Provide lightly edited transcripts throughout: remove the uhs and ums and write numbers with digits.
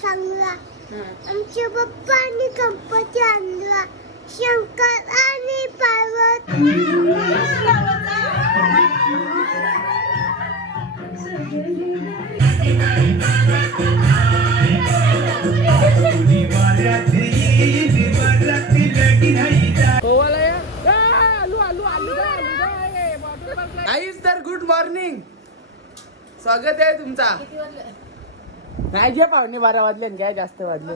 चांगला आमच्या बाप्पांनी गणपती आणला शंकर आणि पार्वती तर गुड मॉर्निंग, स्वागत आहे तुमचा. नाही जे पावणे 12 वाजले काय जास्त वाजले.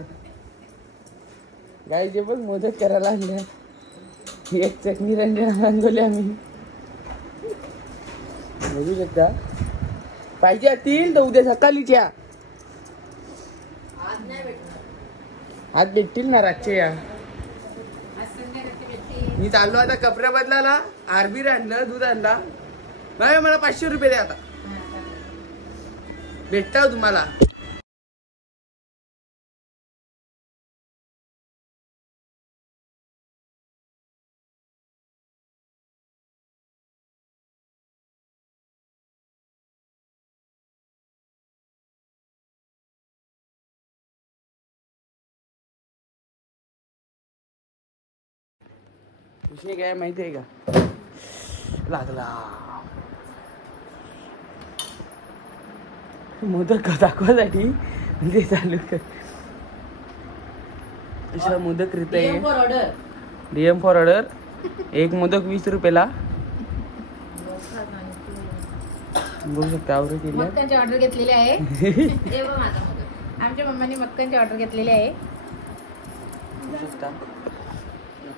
गाय जे बघ मोदक करायला आणल्या, एक चटणी रंजन आणली आम्ही, बघू शकता. पाहिजे असतील तर उद्या सकाळीच्या आज भेटतील ना रातचे. या मी चाललो आता कपड्या बदलाला. आरबीर आणलं, दूध आणला. नाही मला 500 रुपये द्या आता, भेटता तुम्हाला. विषय काय माहिती आहे का, लागला मोदक दाखवासाठी ते चालू कर. अशा मोदक रीत आहे. DM for order. एक मोदक 20 रुपयाला. बघू शकता आवडत मक्कांची ऑर्डर घेतलेली आहे. आमच्या मम्मानी मक्कांची ऑर्डर घेतलेली आहे. बघू शकता.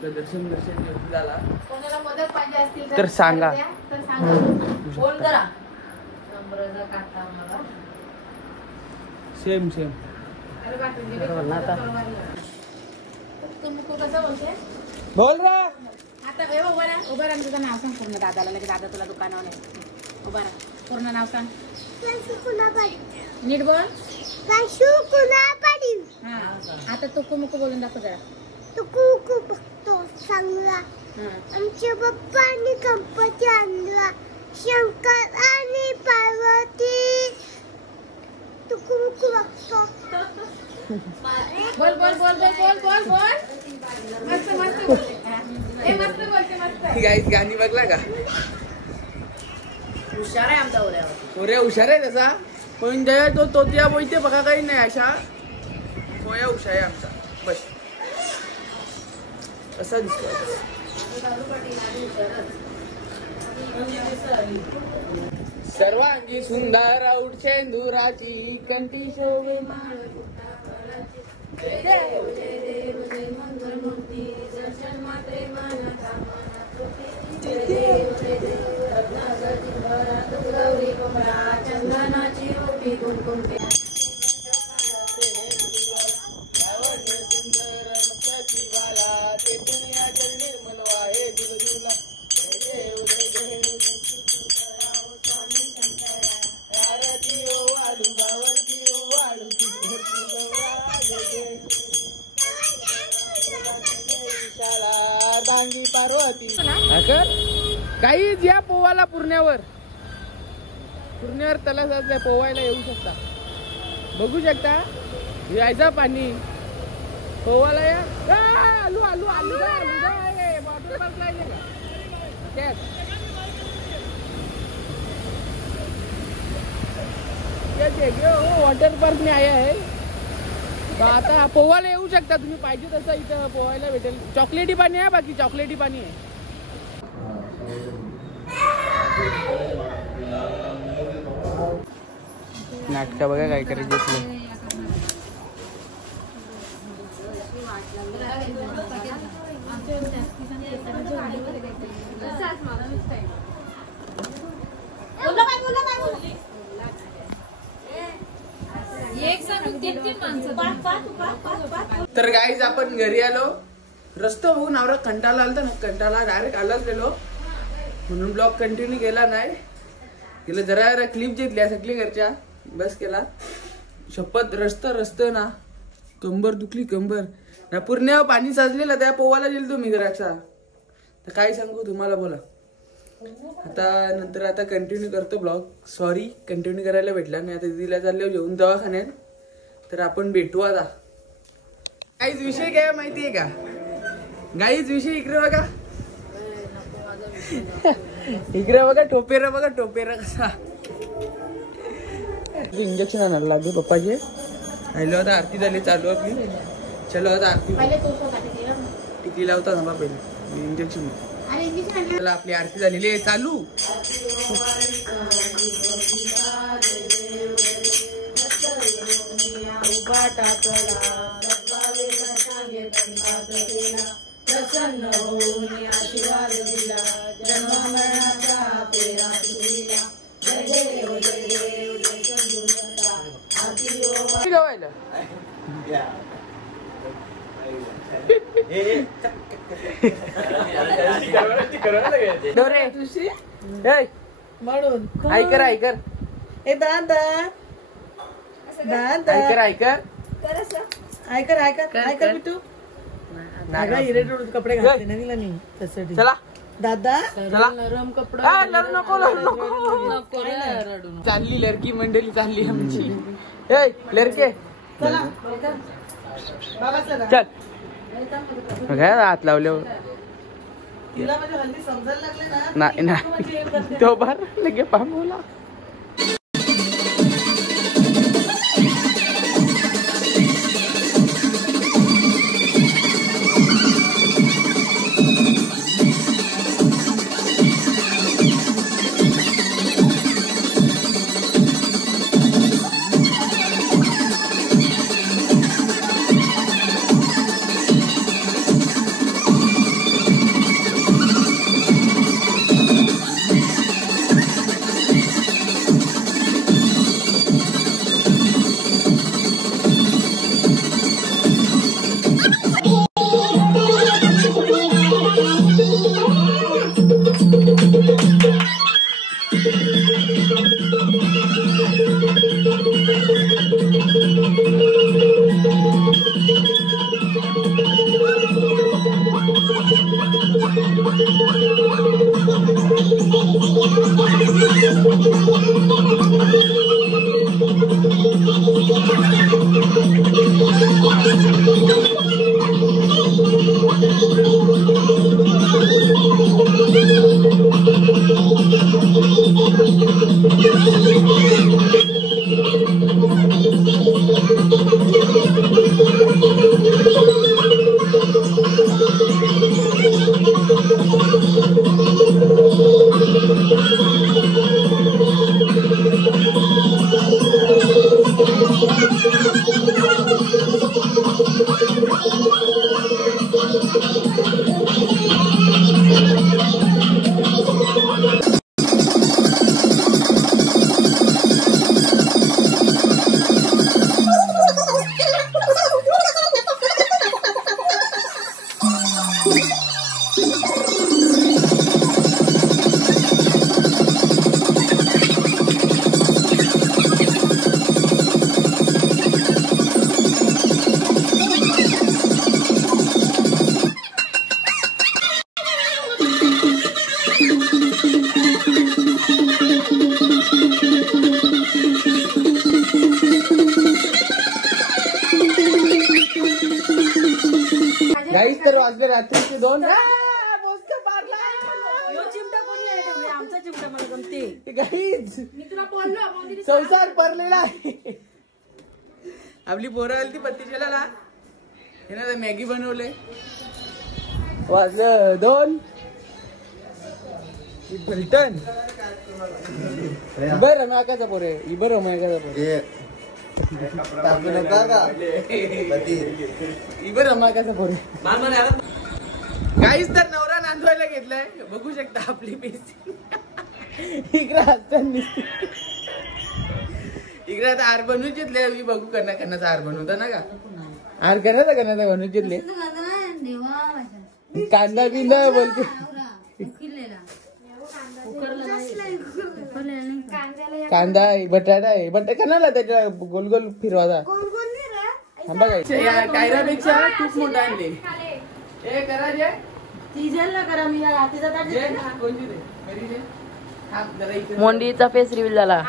दर्शन झाला. कोणाला मदत पाहिजे असतील तर सांगा. तर सांगा, फोन करा. नंबरचा काटा मला. सेम अरे बापरे, तू कसं बोलते? बोल रे. आता उभा राहा तुझं नाव सांग पूर्ण दादाला. लगे दादा तुला दुकानावर नाही. उभा राहा, पूर्ण नाव सांग. नीट बोल. हा, आता तुकू मुकू बोलून दाखव जरा. तुकू बघतो चांगला आमच्या बाप्पांनी गणपती आणला शंकर आणि पार्वती. तुकू मुकू बघतो. बोल बोल बोल बोल बोल बोल बोल. मस्त मस्त बोलते. मस्त बोलते मस्त. गाईस गाणी बघला का? हुशार आहे आमचा ओऱ्या. ओऱ्या हुशार आहे तसा, पण तो तोतिया बोलते बघा काही नाही. अशा होया हुशार आहे आमचा. बस असा दिसतो. सर्वांगी सुंदर औट शेंदुराची कंठी शोभे माळ. जय देव जय देव जय मंगल मूर्ती दर्शन मात्रे मानाचा जय देव जय देव रत्नागती भरात गौरी कमळा चंदनाची ओपी कुंकुम. काही या पोवाला पूर्ण्यावर तलासातल्या पोवायला येऊ शकता. बघू शकता यायचा पाणी पोवाला. या आलू आलू आलू वॉटर पार्क वॉटर पार्क में आया है. आता पोवायला येऊ शकता तुम्ही. पाहिजे तसं इथं पोवायला भेटेल. चॉकलेटी पाणी आहे, बाकी चॉकलेटी पाणी आहे. नाटका बघा काय करायचे असलं. तर गाईज आपण घरी आलो. रस्ता बघून आवरा कंटाळा आलता ना. कंटाळा डायरेक्ट आलाच गेलो, म्हणून ब्लॉग कंटिन्यू केला नाही. गेलं जरा क्लिप घेतल्या सगळी घरच्या. बस केला. शपथ रस्त ना कंबर दुखली कंबर. पूर्ण पाणी साचलेलं त्या पोवाला गेलो तुम्ही घराचा. तर काय सांगू तुम्हाला, बोला. आता कंटिन्यू करतो ब्लॉग. सॉरी कंटिन्यू करायला भेटला नाही. आता दिदीला चालले जेवून दवाखान्यात. तर आपण भेटू आता. गाईज विषय काय माहितीये का? गाईज विषय इकडे बघा, इकडे बघा टोपेरा, बघा टोपेरा कसा. इंजेक्शन आणायला लागलो पप्पाचे. आलो आता, आरती झाली चालू आपली. चलो आता आरती टिकली लावता ना पहिले इंजेक्शन. चला आपली आरती झालेली आहे चालू. प्रसन्न होऊन आशीर्वाद दिला, जन्म मरणाचा पेरा तुला. जय देव जय देव जय शंभूनाथा. आरती गावायला म्हणून ऐकर ऐकर ए दादा दादा ऐकर ऐकर ऐकर ऐकर ऐकर बिटू नागा इरेड कपडे घातले ना तिला मी त्यासाठी. चला दादा चला. नरम कपडा लढू नको, लढू नको. चालली लडकी मंडळी चालली आमची. ए लडके चला बाबा चला. चल काय हात लावल्यावर तिला म्हणजे हल्ली समजायला लागले ना. नाही नाही तो बार लगे पांगोला. गाईस तर वाजले रात्रीचे 2. आमचा चिमटा मला गमते. गाईस मी तुला बोललो संसार परलेला आहे. आपली पोरं आली ती पत्तीच्याला हे ना मॅगी बनवले. वाजलं 2. भलटण इबर रमाकाचा पोर आहे. इबर रमाकाचा पोर इबर रमाकाचा पोर आहे. काहीच तर नवरा नांदवायला घेतलाय. बघू शकता आपली पेसी इकडे असताना इकडे आता आर बनवून घेतले. मी बघू करण्याचा आर बनवता ना का आर करण्याचा बनवून घेतले. कांदा बिंदा बोलते कांदा आहे बटाटा आहे. कणाला त्याच्या गोल गोल फिरवादा कायरापेक्षा खूप मोठा आणले. हे करा जे तिजेल ना करा मी मोंडीचा फेस रिव्हील झाला.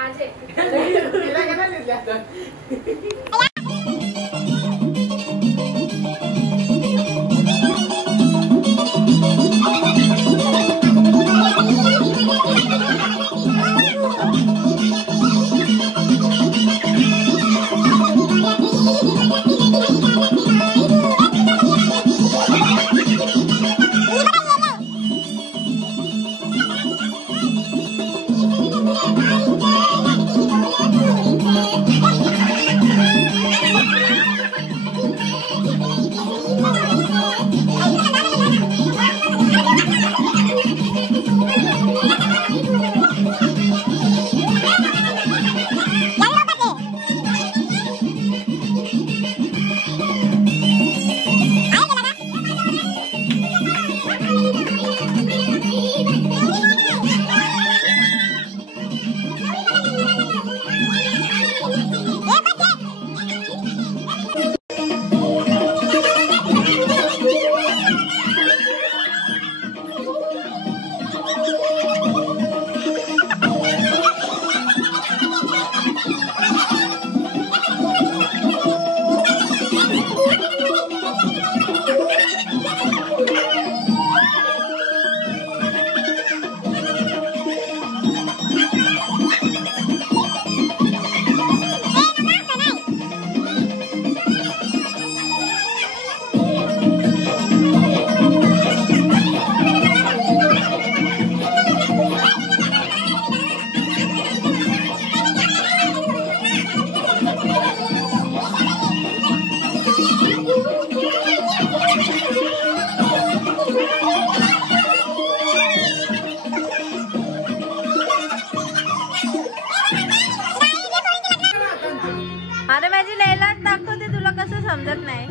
समजत नाही.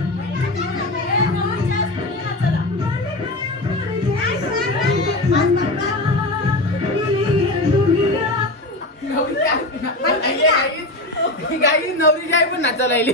नवरी आई पण नाचायला आली.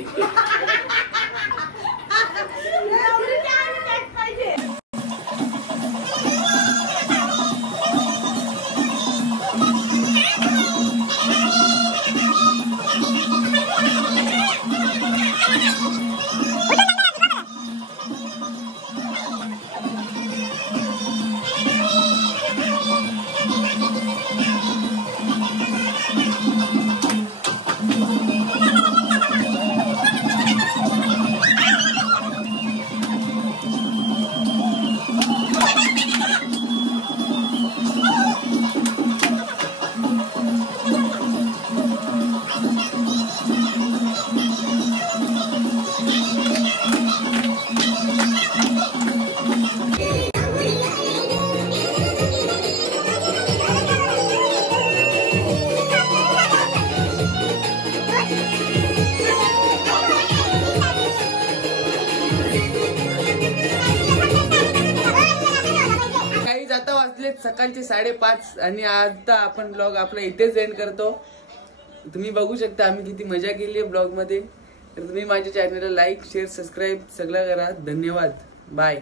सकाळचे 5:30 आणि आता आपण ब्लॉग आपला इथेच एंड करतो. तुम्ही बघू शकता आम्ही किती मजा केली आहे ब्लॉग मध्ये. तर तुम्ही माझ्या चॅनलला लाईक शेअर सबस्क्राईब सगळं करा. धन्यवाद. बाय.